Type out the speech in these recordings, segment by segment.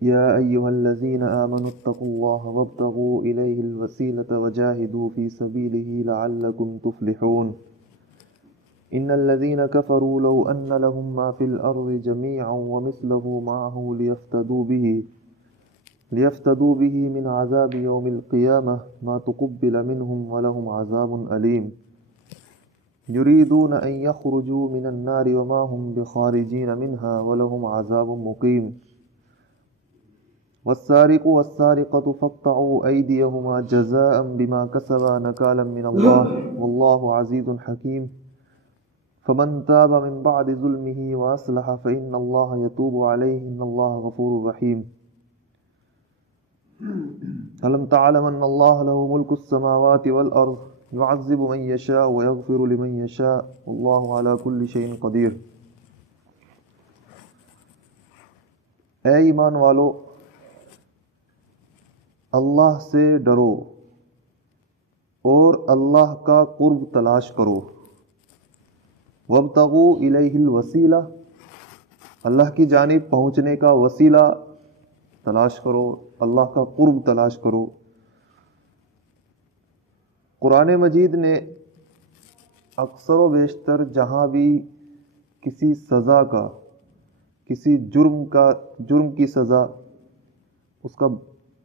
يا أيها الذين آمنوا اتقوا الله وابتغوا إليه الوسيلة وجاهدوا في سبيله لعلكم تفلحون إن الذين كفروا لو أن لهم ما في الأرض جميعا ومثله معه ليفتدوا به من عذاب يوم القيامة ما تقبل منهم ولهم عذاب أليم يريدون أن يخرجوا من النار وما هم بخارجين منها ولهم عذاب مقيم والسارق والسارقة فاقطعوا أيديهما جزاء بما كسبا نكالا من الله والله عزيز حكيم فمن تاب من بعد ظلمه وأصلح فإن الله يتوب عليه إن الله غفور رحيم ألم تعلم أن الله له ملك السماوات والأرض يعذب من يشاء ويغفر لمن يشاء والله على كل شيء قدير۔ اے ایمان والو، اللہ سے ڈرو اور اللہ کا قرب تلاش کرو۔ وابتغوا الیہ الوسیلہ، اللہ کی جانب پہنچنے کا وسیلہ تلاش کرو، اللہ کا قرب تلاش کرو۔ قرآن مجید نے اکثر و بیشتر جہاں بھی کسی سزا کا، کسی جرم کی سزا، اس کا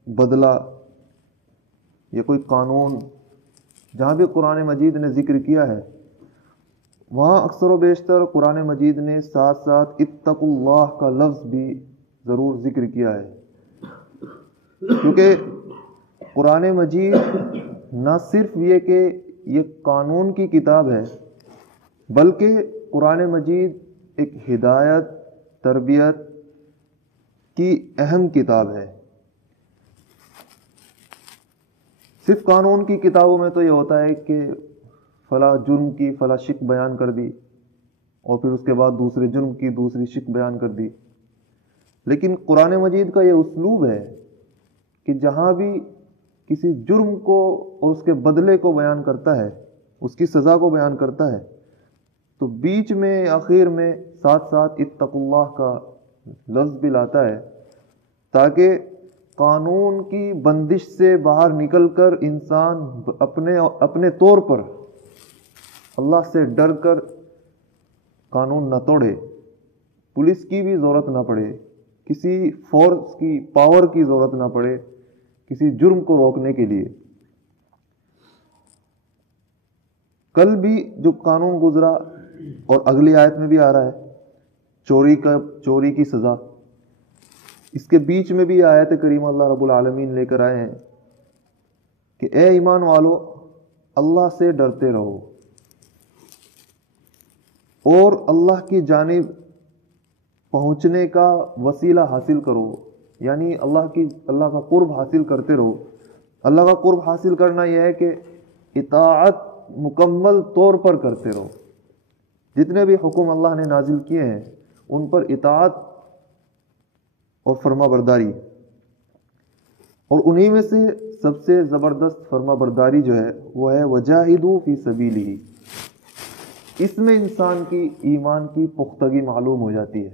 بدلہ یا کوئی قانون، جہاں بھی قرآن مجید نے ذکر کیا ہے، وہاں اکثر و بیشتر قرآن مجید نے ساتھ ساتھ اتقوا اللہ کا لفظ بھی ضرور ذکر کیا ہے، کیونکہ قرآن مجید نہ صرف یہ کہ یہ قانون کی کتاب ہے، بلکہ قرآن مجید ایک ہدایت، تربیت کی اہم کتاب ہے۔ صرف قانون کی کتابوں میں تو یہ ہوتا ہے کہ فلاں جرم کی فلاں شق بیان کر دی اور پھر اس کے بعد دوسرے جرم کی دوسری شق بیان کر دی، لیکن قرآن مجید کا یہ اسلوب ہے کہ جہاں بھی کسی جرم کو اور اس کے بدلے کو بیان کرتا ہے، اس کی سزا کو بیان کرتا ہے، تو بیچ میں آخر میں ساتھ ساتھ اتقوا اللہ کا لفظ بھی لاتا ہے، تاکہ قانون کی بندش سے باہر نکل کر انسان اپنے طور پر اللہ سے ڈر کر قانون نہ توڑے، پولیس کی بھی ضرورت نہ پڑے، کسی فورس کی پاور کی ضرورت نہ پڑے کسی جرم کو روکنے کے لیے۔ کل بھی جو قانون گزرا اور اگلی آیت میں بھی آ رہا ہے چوری کی سزا، اس کے بیچ میں بھی آیت کریمہ اللہ رب العالمین لے کر آئے ہیں کہ اے ایمان والو، اللہ سے ڈرتے رہو اور اللہ کی جانب پہنچنے کا وسیلہ حاصل کرو، یعنی اللہ کا قرب حاصل کرتے رہو۔ اللہ کا قرب حاصل کرنا یہ ہے کہ اطاعت مکمل طور پر کرتے رہو، جتنے بھی حکم اللہ نے نازل کیے ہیں ان پر اطاعت اور فرما برداری، اور انہی میں سے سب سے زبردست فرما برداری جو ہے وہ ہے وجاہدوا فی سبیلہ۔ اس میں انسان کی ایمان کی پختگی معلوم ہو جاتی ہے۔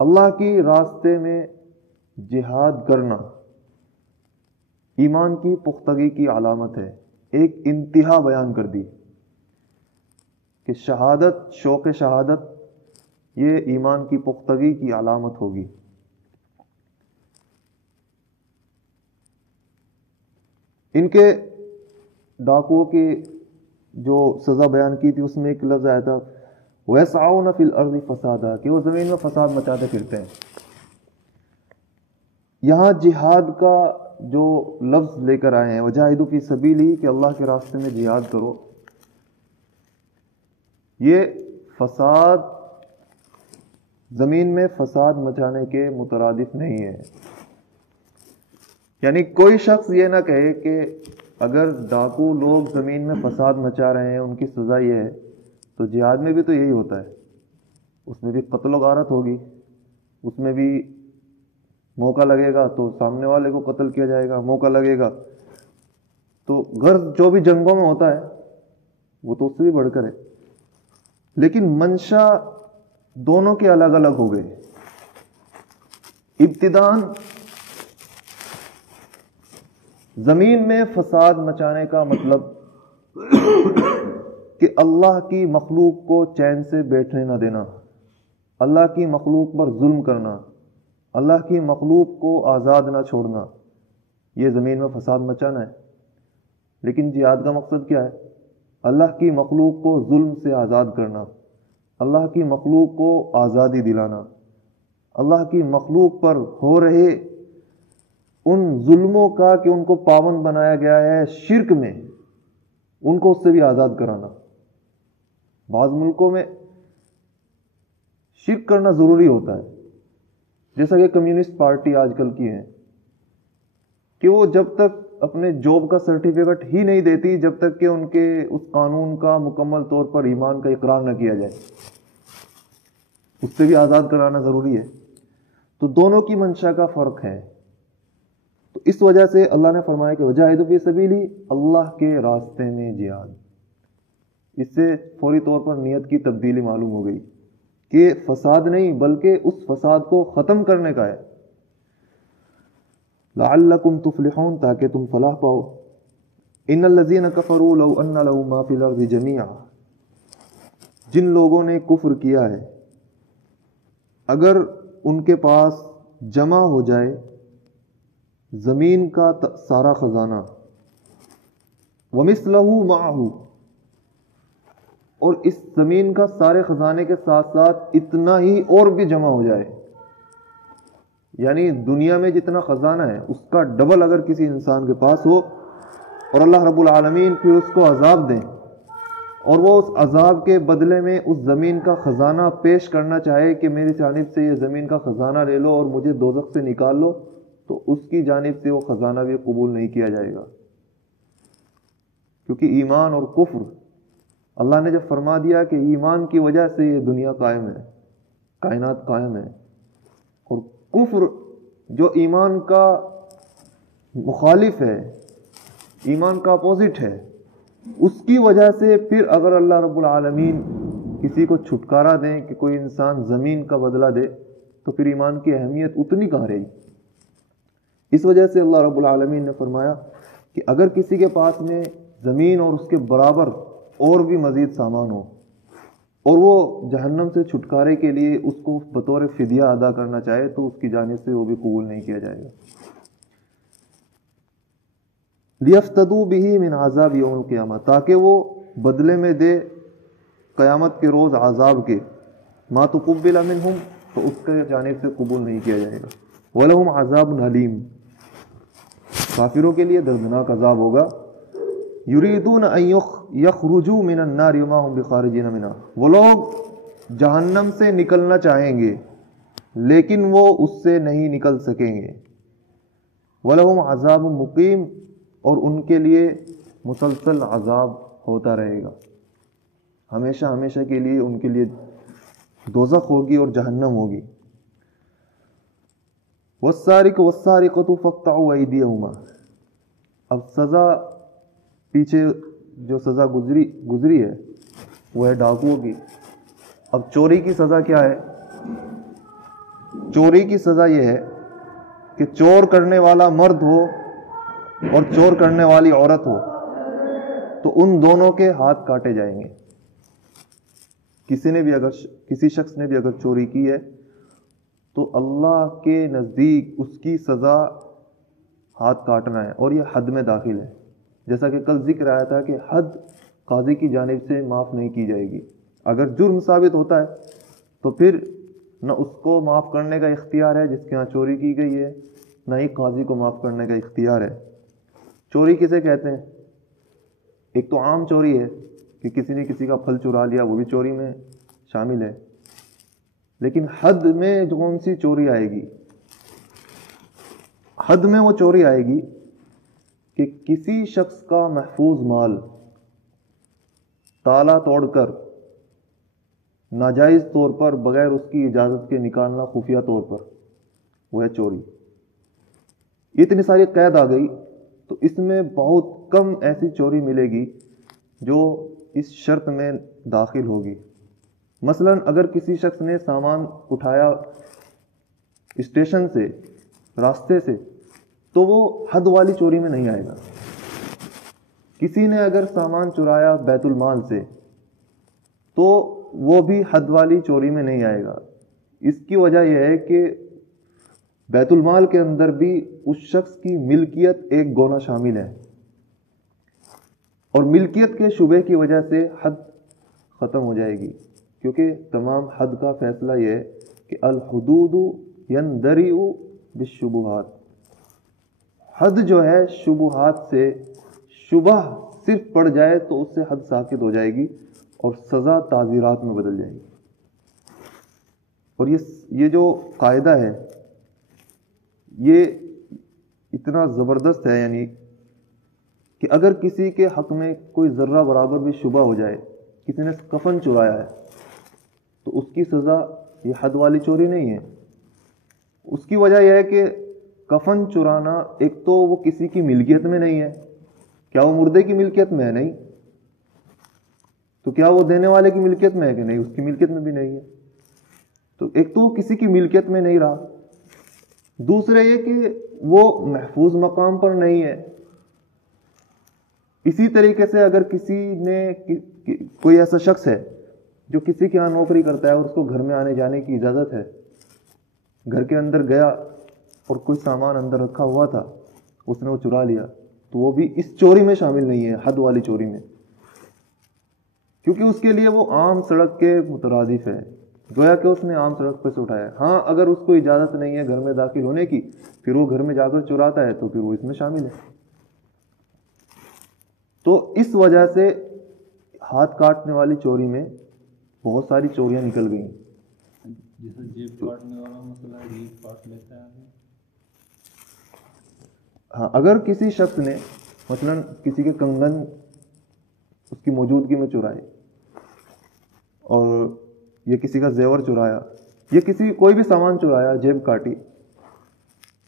اللہ کی راستے میں جہاد کرنا ایمان کی پختگی کی علامت ہے۔ ایک انتہا بیان کر دی کہ شہادت، شوق شہادت، یہ ایمان کی پختگی کی علامت ہوگی۔ ان کے ڈاکوؤں کی جو سزا بیان کی تھی اس میں ایک لفظ آیا تھا وَيَسْعَوْنَ فِي الْأَرْضِ فَسَادًا، کہ وہ زمین میں فساد مچاتے پھرتے ہیں۔ یہاں جہاد کا جو لفظ لے کر آئے ہیں وَجَاهِدُوا فِي سَبِيلِهِ، کہ اللہ کے راستے میں جہاد کرو، یہ فساد زمین میں فساد مچانے کے مترادف نہیں ہے۔ یعنی کوئی شخص یہ نہ کہے کہ اگر ڈاکو لوگ زمین میں فساد مچا رہے ہیں ان کی سزا یہ ہے، تو جہاد میں بھی تو یہی ہوتا ہے، اس میں بھی قتل و غارت ہوگی، اس میں بھی موقع لگے گا تو سامنے والے کو قتل کیا جائے گا، موقع لگے گا تو غرض جو بھی جنگوں میں ہوتا ہے وہ تو اس سے بھی بڑھ کر ہے، لیکن منشا دونوں کے الگ الگ ہو گئے۔ ابتداً زمین میں فساد مچانے کا مطلب کہ اللہ کی مخلوق کو چین سے بیٹھنے نہ دینا، اللہ کی مخلوق پر ظلم کرنا، اللہ کی مخلوق کو آزاد نہ چھوڑنا، یہ زمین میں فساد مچانا ہے۔ لیکن جہاد کا مقصد کیا ہے؟ اللہ کی مخلوق کو ظلم سے آزاد کرنا، اللہ کی مخلوق کو آزادی دلانا، اللہ کی مخلوق پر ہو رہے ان ظلموں کا کہ ان کو پابند بنایا گیا ہے شرک میں، ان کو اس سے بھی آزاد کرانا۔ بعض ملکوں میں شرک کرنا ضروری ہوتا ہے، جیسا کہ کمیونسٹ پارٹی آج کل کی ہے، کہ وہ جب تک اپنے جاب کا سرٹیفکیٹ ہی نہیں دیتی جب تک کہ ان کے اس قانون کا مکمل طور پر ایمان کا اقرار نہ کیا جائے، اس سے بھی آزاد کرانا ضروری ہے۔ تو دونوں کی منشا کا فرق ہے۔ تو اس وجہ سے اللہ نے فرمایا کہ وجاہدوا فی سبیلی، اللہ کے راستے میں جہاد۔ اس سے فوری طور پر نیت کی تبدیلی معلوم ہو گئی کہ فساد نہیں بلکہ اس فساد کو ختم کرنے کا ہے۔ لعلکم تفلحون، تاکہ تم فلاح پاؤ۔ ان الذین کفروا لو ان لهم ما فی الارض جميعا، جن لوگوں نے کفر کیا ہے اگر ان کے پاس جمع ہو جائے زمین کا سارا خزانہ، ومثلہ معہ، اور اس زمین کا سارے خزانے کے ساتھ ساتھ اتنا ہی اور بھی جمع ہو جائے، یعنی دنیا میں جتنا خزانہ ہے اس کا ڈبل اگر کسی انسان کے پاس ہو، اور اللہ رب العالمین پھر اس کو عذاب دیں اور وہ اس عذاب کے بدلے میں اس زمین کا خزانہ پیش کرنا چاہے کہ میری جانب سے یہ زمین کا خزانہ لے لو اور مجھے دوزخ سے نکال لو، تو اس کی جانب سے وہ خزانہ بھی قبول نہیں کیا جائے گا، کیونکہ ایمان اور کفر، اللہ نے جب فرما دیا کہ ایمان کی وجہ سے یہ دنیا قائم ہے، کائنات قائم ہے، اور کفر جو ایمان کا مخالف ہے، ایمان کا اپوزٹ ہے، اس کی وجہ سے پھر اگر اللہ رب العالمین کسی کو چھٹکارا دیں کہ کوئی انسان زمین کا بدلہ دے، تو پھر ایمان کی اہمیت اتنی کہاں رہی۔ اس وجہ سے اللہ رب العالمین نے فرمایا کہ اگر کسی کے پاس میں زمین اور اس کے برابر اور بھی مزید سامان ہو اور وہ جہنم سے چھٹکارے کے لیے اس کو بطور فدیہ ادا کرنا چاہے، تو اس کی جانب سے وہ بھی قبول نہیں کیا جائے گا۔ لِيَفْتَدُوا بِهِ مِنْ عَذَابِ يَوْمِ الْقِيَامَةِ، تاکہ وہ بدلے میں دے قیامت کے روز عذاب کے، مَا تُقُبِّلَ مِنْهُمْ، تو اس کے جانب سے قبول نہیں کیا جائے گا۔ وَلَهُمْ عَذَابٌ أَلِيمٌ، کافروں کے لیے دردناک عذاب ہوگا۔ یریدون ان یخرجوا من النار وما هم بخارجین منها، وہ لوگ جہنم سے نکلنا چاہیں گے لیکن وہ اس سے نہیں نکل سکیں گے۔ وَلَهُمْ عَذَابٌ مُقِيمٌ، اور ان کے لیے مسلسل عذاب ہوتا رہے گا، ہمیشہ ہمیشہ کے لیے ان کے لیے دوزخ ہوگی اور جہنم ہوگی۔ وَالسَّارِقُ وَالسَّارِقَةُ فَاقْطَعُوا أَيْدِيَهُمَا، اب سزا پیچھے جو سزا گزری ہے وہ ہے ڈاکوؤں کی۔ اب چوری کی سزا کیا ہے؟ چوری کی سزا یہ ہے کہ چور کرنے والا مرد ہو اور چور کرنے والی عورت ہو تو ان دونوں کے ہاتھ کاٹے جائیں گے۔ کسی شخص نے بھی اگر چوری کی ہے تو اللہ کے نزدیک اس کی سزا ہاتھ کاٹنا ہے، اور یہ حد میں داخل ہے، جیسا کہ کل ذکر آیا تھا کہ حد قاضی کی جانب سے معاف نہیں کی جائے گی۔ اگر جرم ثابت ہوتا ہے تو پھر نہ اس کو معاف کرنے کا اختیار ہے جس کے ہاں چوری کی گئی ہے، نہ ہی قاضی کو معاف کرنے کا اختیار ہے۔ چوری کسے کہتے ہیں؟ ایک تو عام چوری ہے کہ کسی نے کسی کا پھل چرا لیا، وہ بھی چوری میں شامل ہے، لیکن حد میں کون سی چوری آئے گی؟ حد میں وہ چوری آئے گی کہ کسی شخص کا محفوظ مال تالا توڑ کر ناجائز طور پر بغیر اس کی اجازت کے نکالنا خفیہ طور پر، وہ ہے چوری۔ اتنی ساری قید آ گئی تو اس میں بہت کم ایسی چوری ملے گی جو اس شرط میں داخل ہوگی۔ مثلا اگر کسی شخص نے سامان اٹھایا اسٹیشن سے, راستے سے, تو وہ حد والی چوری میں نہیں آئے گا. کسی نے اگر سامان چرایا بیت المال سے تو وہ بھی حد والی چوری میں نہیں آئے گا. اس کی وجہ یہ ہے کہ بیت المال کے اندر بھی اس شخص کی ملکیت ایک گونا شامل ہے, اور ملکیت کے شبے کی وجہ سے حد ختم ہو جائے گی, کیونکہ تمام حد کا فیصلہ یہ ہے کہ الحدود یندرئ بالشبہات. حد جو ہے شبہات سے, شبہ صرف پڑ جائے تو اس سے حد ساقط ہو جائے گی اور سزا تعزیرات میں بدل جائے گی. اور یہ جو قاعدہ ہے یہ اتنا زبردست ہے, یعنی کہ اگر کسی کے حق میں کوئی ذرہ برابر بھی شبہ ہو جائے, کسی نے کفن چرایا ہے تو اس کی سزا یہ حد والی چوری نہیں ہے. اس کی وجہ یہ ہے کہ کفن چرانا ایک تو وہ کسی کی ملکیت میں نہیں ہے, کیا وہ مردے کی ملکیت میں ہے؟ نہیں. تو کیا وہ دینے والے کی ملکیت میں ہے کہ نہیں؟ اس کی ملکیت میں بھی نہیں ہے. تو ایک تو وہ کسی کی ملکیت میں نہیں رہا, دوسرے یہ کہ وہ محفوظ مقام پر نہیں ہے. اسی طریقے سے اگر کسی نے, کوئی ایسا شخص ہے جو کسی کے یہاں نوکری کرتا ہے اور اس کو گھر میں آنے جانے کی اجازت ہے, گھر کے اندر گیا اور کوئی سامان اندر رکھا ہوا تھا, اس نے وہ چرا لیا, تو وہ بھی اس چوری میں شامل نہیں ہے, حد والی چوری میں, کیونکہ اس کے لیے وہ عام سڑک کے مترادف ہے, گویا کہ اس نے عام سڑک پہ سے اٹھایا. ہاں اگر اس کو اجازت نہیں ہے گھر میں داخل ہونے کی, پھر وہ گھر میں جا کر چراتا ہے تو پھر وہ اس میں شامل ہے. تو اس وجہ سے ہاتھ کاٹنے والی چوری میں بہت ساری چوریاں نکل گئیں. جیسے جیب کاٹنے والا مسئلہ ہے, جیب کاٹ لیتا ہے. ہاں اگر کسی شخص نے مثلا کسی کے کنگن اس کی موجودگی میں چرائے, اور یہ کسی کا زیور چرایا, یہ کسی کوئی بھی سامان چرایا, جیب کاٹی,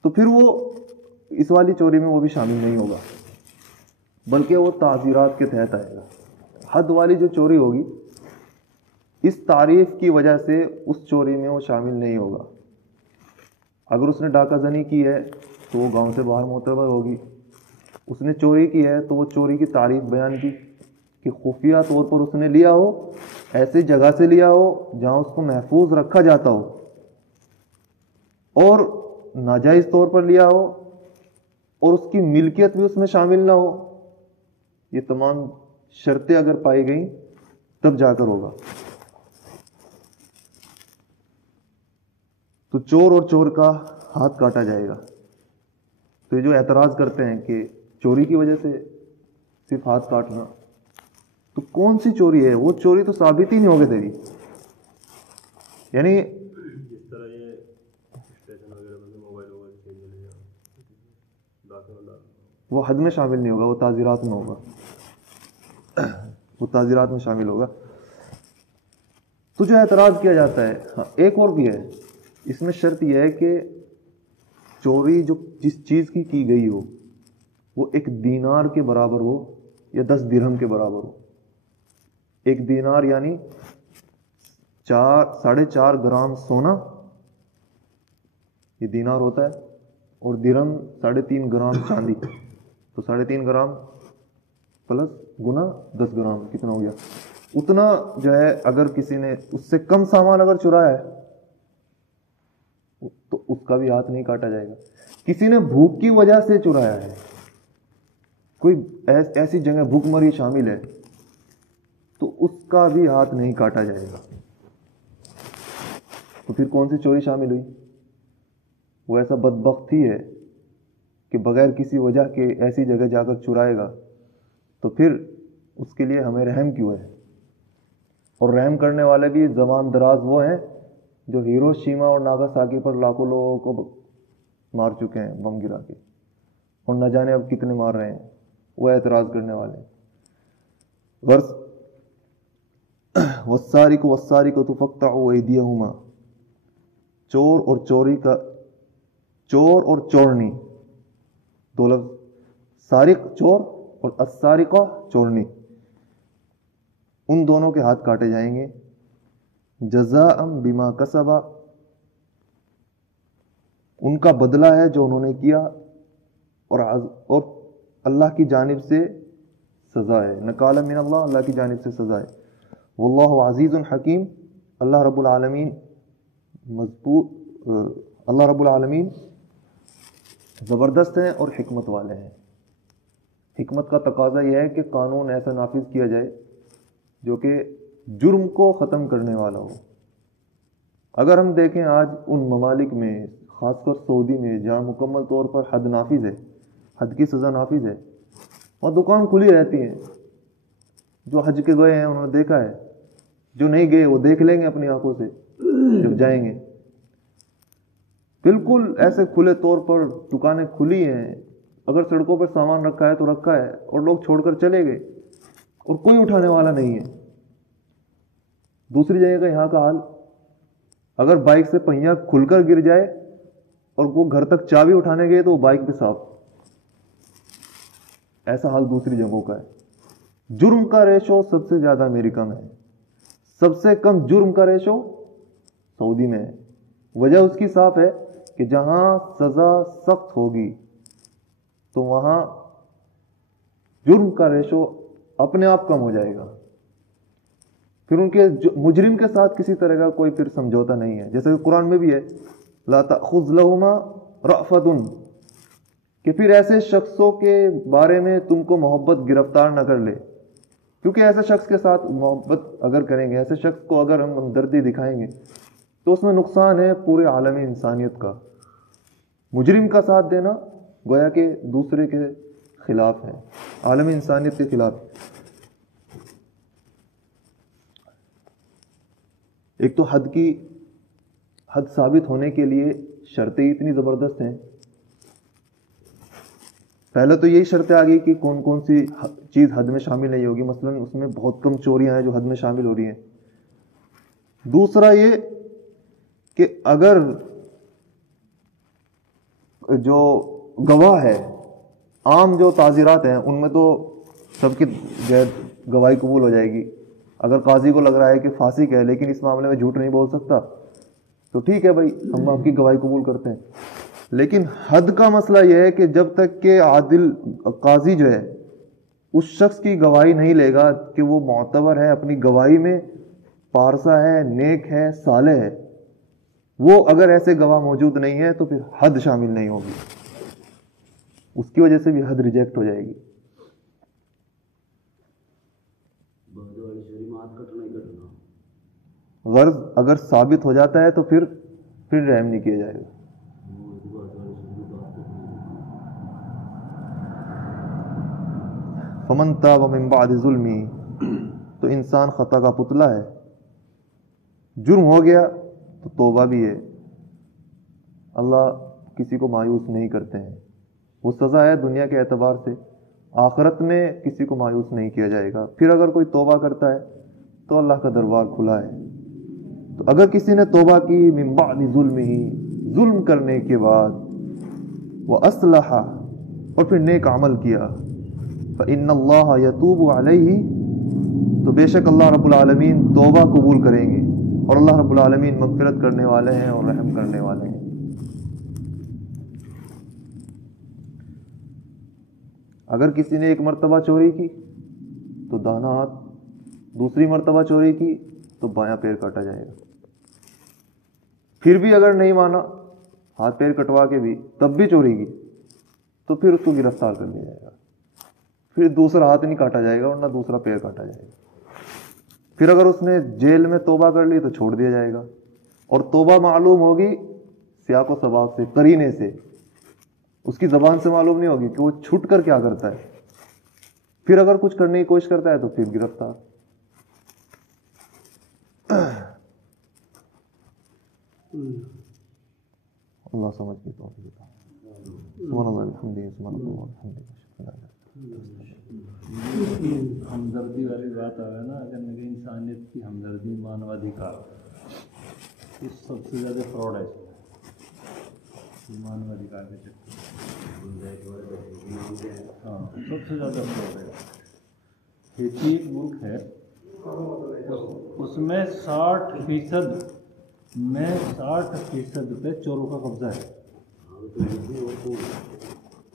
تو پھر وہ اس والی چوری میں وہ بھی شامل نہیں ہوگا, بلکہ وہ تعزیرات کے تحت آئے گا. حد والی جو چوری ہوگی اس تعریف کی وجہ سے اس چوری میں وہ شامل نہیں ہوگا. اگر اس نے ڈاکہ زنی کی ہے تو وہ گاؤں سے باہر معتبر ہوگی. اس نے چوری کی ہے تو وہ چوری کی تعریف بیان کی کہ خفیہ طور پر اس نے لیا ہو, ایسی جگہ سے لیا ہو جہاں اس کو محفوظ رکھا جاتا ہو, اور ناجائز طور پر لیا ہو, اور اس کی ملکیت بھی اس میں شامل نہ ہو. یہ تمام شرطیں اگر پائی گئیں تب جا کر ہوگا. تو چور اور چور کا ہاتھ کاٹا جائے گا. تو یہ جو اعتراض کرتے ہیں کہ چوری کی وجہ سے صرف ہاتھ کاٹنا, تو کون سی چوری ہے؟ وہ چوری تو ثابت ہی نہیں ہوگی تیری. یعنی جس طرح یہ اسٹیشن وغیرہ میں موبائل وہ حد میں شامل نہیں ہوگا, وہ تعزیرات میں ہوگا, وہ تعزیرات میں شامل ہوگا. تو جو اعتراض کیا جاتا ہے, ہاں ایک اور بھی ہے, اس میں شرط یہ ہے کہ چوری جو جس چیز کی گئی ہو وہ 1 دینار کے برابر ہو یا 10 درہم کے برابر ہو. 1 دینار یعنی 4.5 گرام سونا, یہ دینار ہوتا ہے, اور درہم 3.5 گرام چاندی. تو 3.5 گرام پلس گنا 10 گرام کتنا ہو گیا؟ اتنا جو ہے اگر کسی نے اس سے کم سامان اگر چرایا ہے تو اس کا بھی ہاتھ نہیں کاٹا جائے گا. کسی نے بھوک کی وجہ سے چرایا ہے, کوئی ایسی جگہ بھوک مری شامل ہے, تو اس کا بھی ہاتھ نہیں کاٹا جائے گا. تو پھر کون سی چوری شامل ہوئی؟ وہ ایسا بدبخت ہی ہے کہ بغیر کسی وجہ کے ایسی جگہ جا کر چرائے گا, تو پھر اس کے لیے ہمیں رحم کیوں ہے؟ اور رحم کرنے والے بھی زبان دراز وہ ہیں جو ہیروشیما اور ناگاساکی پر لاکھوں لوگوں کو مار چکے ہیں بم گرا کے, اور نہ جانے اب کتنے مار رہے ہیں. وہ اعتراض کرنے والے. غرض والسارق والسارقۃ فاقطعوا ایدیہما, چور اور چوری کا, چور اور چورنی دو لفظ, سارق چور اور السارقہ چورنی, ان دونوں کے ہاتھ کاٹے جائیں گے. جزاء بما کسبا, ان کا بدلہ ہے جو انہوں نے کیا، اور اللہ کی جانب سے سزا ہے، نکالا من اللہ، اللہ کی جانب سے سزا ہے۔ واللہ عزیز حکیم، اللہ رب العالمین اللہ رب العالمین زبردست ہیں اور حکمت والے ہیں۔ حکمت کا تقاضا یہ ہے کہ قانون ایسا نافذ کیا جائے جو کہ جرم کو ختم کرنے والا ہو۔ اگر ہم دیکھیں آج ان ممالک میں، خاص کر سعودی میں، جہاں مکمل طور پر حد نافذ ہے، حد کی سزا نافذ ہے، اور دکان کھلی رہتی ہیں، جو حج کے گئے ہیں انہوں نے دیکھا ہے، جو نہیں گئے وہ دیکھ لیں گے اپنی آنکھوں سے جب جائیں گے۔ بالکل ایسے کھلے طور پر دکانیں کھلی ہیں، اگر سڑکوں پر سامان رکھا ہے تو رکھا ہے، اور لوگ چھوڑ کر چلے گئے اور کوئی اٹھانے والا نہیں ہے۔ دوسری جگہ کا یہاں کا حال، اگر بائک سے پہیہ کھل کر گر جائے اور وہ گھر تک چابی اٹھانے گئے تو وہ بائک پہ صاف۔ ایسا حال دوسری جگہوں کا ہے۔ جرم کا ریشو سب سے زیادہ امریکہ میں ہے، سب سے کم جرم کا ریشو سعودی میں ہے۔ وجہ اس کی صاف ہے کہ جہاں سزا سخت ہوگی تو وہاں جرم کا ریشو اپنے آپ کم ہو جائے گا، پھر ان کے مجرم کے ساتھ کسی طرح کا کوئی پھر سمجھوتا نہیں ہے۔ جیسے کہ قرآن میں بھی ہے لا تأخذ لهما رأفۃ، کہ پھر ایسے شخصوں کے بارے میں تم کو محبت گرفتار نہ کر لے، کیونکہ ایسے شخص کے ساتھ محبت اگر کریں گے، ایسے شخص کو اگر ہم ہمدردی دکھائیں گے تو اس میں نقصان ہے پورے عالم انسانیت کا۔ مجرم کا ساتھ دینا گویا کہ دوسرے کے خلاف ہے، عالم انسانیت کے خلاف۔ ایک تو حد ثابت ہونے کے لیے شرطیں اتنی زبردست ہیں۔ پہلے تو یہی شرطیں آ گئی کہ کون کون سی چیز حد میں شامل نہیں ہوگی، مثلا اس میں بہت کم چوریاں ہیں جو حد میں شامل ہو رہی ہیں۔ دوسرا یہ کہ اگر جو گواہ ہے، عام جو تعزیرات ہیں ان میں تو سب کی گواہی قبول ہو جائے گی۔ اگر قاضی کو لگ رہا ہے کہ فاسق ہے لیکن اس معاملے میں جھوٹ نہیں بول سکتا تو ٹھیک ہے بھائی، ہم آپ کی گواہی قبول کرتے ہیں۔ لیکن حد کا مسئلہ یہ ہے کہ جب تک کہ عادل قاضی جو ہے اس شخص کی گواہی نہیں لے گا کہ وہ معتبر ہے، اپنی گواہی میں پارسا ہے، نیک ہے، صالح ہے، وہ اگر ایسے گواہ موجود نہیں ہے تو پھر حد شامل نہیں ہوگی، اس کی وجہ سے بھی حد ریجیکٹ ہو جائے گی۔ غرض اگر ثابت ہو جاتا ہے تو پھر رحم نہیں کیا جائے گا۔ فمن تاب من بعد ظلمی، تو انسان خطا کا پتلا ہے، جرم ہو گیا تو توبہ بھی ہے۔ اللہ کسی کو مایوس نہیں کرتے ہیں، وہ سزا ہے دنیا کے اعتبار سے، آخرت میں کسی کو مایوس نہیں کیا جائے گا۔ پھر اگر کوئی توبہ کرتا ہے تو اللہ کا دربار کھلا ہے۔ تو اگر کسی نے توبہ کی من بعد ظلمہ، ظلم کرنے کے بعد، وَأَصْلَحَ، اور پھر نیک عمل کیا، فَإِنَّ اللَّهَ يَتُوبُ عَلَيْهِ، تو بے شک اللہ رب العالمین توبہ قبول کریں گے، اور اللہ رب العالمین مغفرت کرنے والے ہیں اور رحم کرنے والے ہیں۔ اگر کسی نے ایک مرتبہ چوری کی تو داہنا ہاتھ، دوسری مرتبہ چوری کی تو بایاں پیر کاٹا جائے گا، پھر بھی اگر نہیں مانا، ہاتھ پیر کٹوا کے بھی تب بھی چوری کی تو پھر اس کو گرفتار کر لیا جائے گا، پھر دوسرا ہاتھ نہیں کاٹا جائے گا اور نہ دوسرا پیر کاٹا جائے گا۔ پھر اگر اس نے جیل میں توبہ کر لی تو چھوڑ دیا جائے گا، اور توبہ معلوم ہوگی سیاق و سباق سے، قرینے سے، اس کی زبان سے معلوم نہیں ہوگی کہ وہ چھٹ کر کیا کرتا ہے۔ پھر اگر کچھ کرنے کی کوشش کرتا ہے تو پھر گرفتار۔ اللہ سمجھ کی توفیق عطا فرمائے۔ سبحان اللہ الحمد، سبحان اللہ الحمد۔ ہمدردی والی بات آ نا، اگر میری انسانیت کی ہمدردی، مانوادھیکار، یہ سب سے زیادہ فراڈ ہے، مانوادھیکار کے چکر، ہاں سب سے زیادہ فراڈ ہے۔ ہیتی ایک ملک ہے، اس میں 60% پہ چوروں کا قبضہ ہے،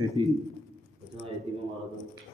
80